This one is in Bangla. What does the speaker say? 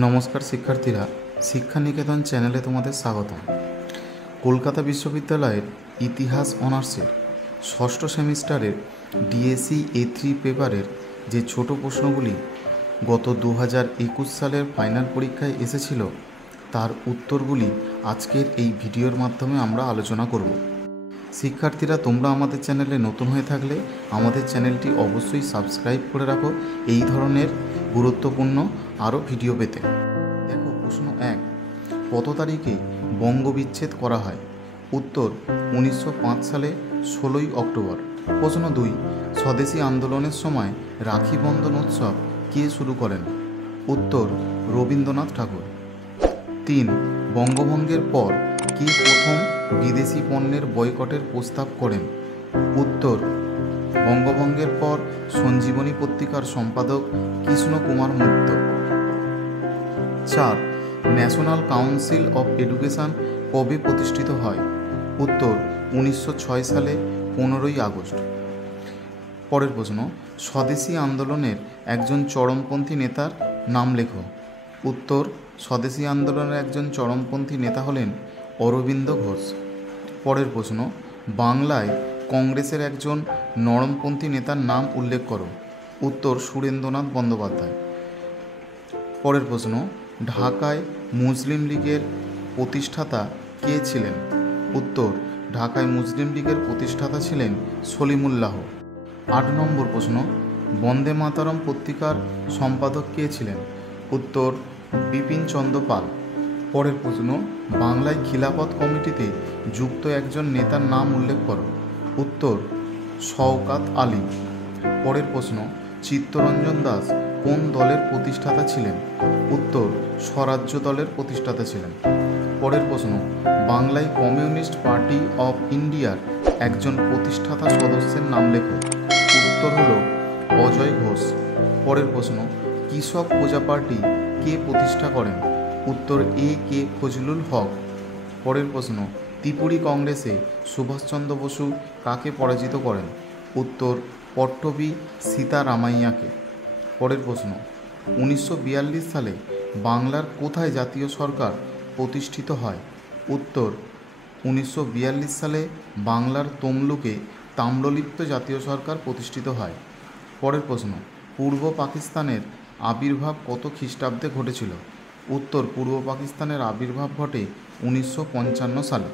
নমস্কার শিক্ষার্থীরা, শিক্ষা নিকেতন চ্যানেলে তোমাদের স্বাগতম। কলকাতা বিশ্ববিদ্যালয়ের ইতিহাস অনার্সের ষষ্ঠ সেমিস্টারের ডিএসসি A3 পেপারের যে ছোট প্রশ্নগুলি গত 2021 সালের ফাইনাল পরীক্ষায় এসেছিল তার উত্তরগুলি আজকের এই ভিডিওর মাধ্যমে আমরা আলোচনা করব। শিক্ষার্থীরা, তোমরা আমাদের চ্যানেলে নতুন হয়ে থাকলে আমাদের চ্যানেলটি অবশ্যই সাবস্ক্রাইব করে রাখো এই ধরনের গুরুত্বপূর্ণ আরও ভিডিও পেতে। দেখো, প্রশ্ন 1, কত তারিখে বঙ্গবিচ্ছেদ করা হয়? উত্তর 1905 সালে 16ই অক্টোবর। প্রশ্ন 2, স্বদেশী আন্দোলনের সময় রাখি বন্ধন উৎসব কে শুরু করেন? উত্তর রবীন্দ্রনাথ ঠাকুর। 3, বঙ্গভঙ্গের পর কে প্রথম বিদেশি পণ্যের বয়কটের প্রস্তাব করেন? উত্তর বঙ্গভঙ্গের পর সঞ্জীবনী পত্রিকার সম্পাদক Krishna Kumar Maitra. 4, national council of education কবে প্রতিষ্ঠিত হয়? উত্তর 1906 সালে 15ই আগস্ট। পরের প্রশ্ন, স্বদেশী আন্দোলনের একজন চরমপন্থী নেতার নাম লেখো। উত্তর স্বদেশী আন্দোলনের একজন চরমপন্থী নেতা হলেন অরবিন্দ ঘোষ। পরের প্রশ্ন, বাংলায় কংগ্রেসের একজন নরমপন্থী নেতার নাম উল্লেখ করো। উত্তর সুরেন্দ্রনাথ বন্দ্যোপাধ্যায়। পরের প্রশ্ন, ঢাকায় মুসলিম লীগের প্রতিষ্ঠাতা কে ছিলেন? উত্তর ঢাকায় মুসলিম লীগের প্রতিষ্ঠাতা ছিলেন সলিমুল্লাহ। 8 নম্বর প্রশ্ন, বন্দে মাতরম পত্রিকার সম্পাদক কে ছিলেন? উত্তর বিপিনচন্দ্র পাল। পরের প্রশ্ন, বাংলায় খিলাফত কমিটিতে যুক্ত একজন নেতার নাম উল্লেখ করো। উত্তর শওকাত আলী। পরের প্রশ্ন, চিত্তরঞ্জন দাস কোন দলের প্রতিষ্ঠাতা ছিলেন? উত্তর স্বরাজ্য দলের প্রতিষ্ঠাতা ছিলেন। পরের প্রশ্ন, বাংলায় কমিউনিস্ট পার্টি অফ ইন্ডিয়ার একজন প্রতিষ্ঠাতা সদস্যের নাম লেখো। উত্তর হল অজয় ঘোষ। পরের প্রশ্ন, কৃষক প্রজা পার্টি কে প্রতিষ্ঠা করেন? উত্তর A.K. ফজলুল হক। পরের প্রশ্ন, ত্রিপুরী কংগ্রেসে সুভাষচন্দ্র বসু কাকে পরাজিত করেন? উত্তর পট্টবী সীতারামাইয়াকে। পরের প্রশ্ন, 1942 সালে বাংলার কোথায় জাতীয় সরকার প্রতিষ্ঠিত হয়? উত্তর 1942 সালে বাংলার তমলুকে তাম্রলিপ্ত জাতীয় সরকার প্রতিষ্ঠিত হয়। পরের প্রশ্ন, পূর্ব পাকিস্তানের আবির্ভাব কত খ্রিস্টাব্দে ঘটেছিল? উত্তর পূর্ব পাকিস্তানের আবির্ভাব ঘটে 1955 সালে।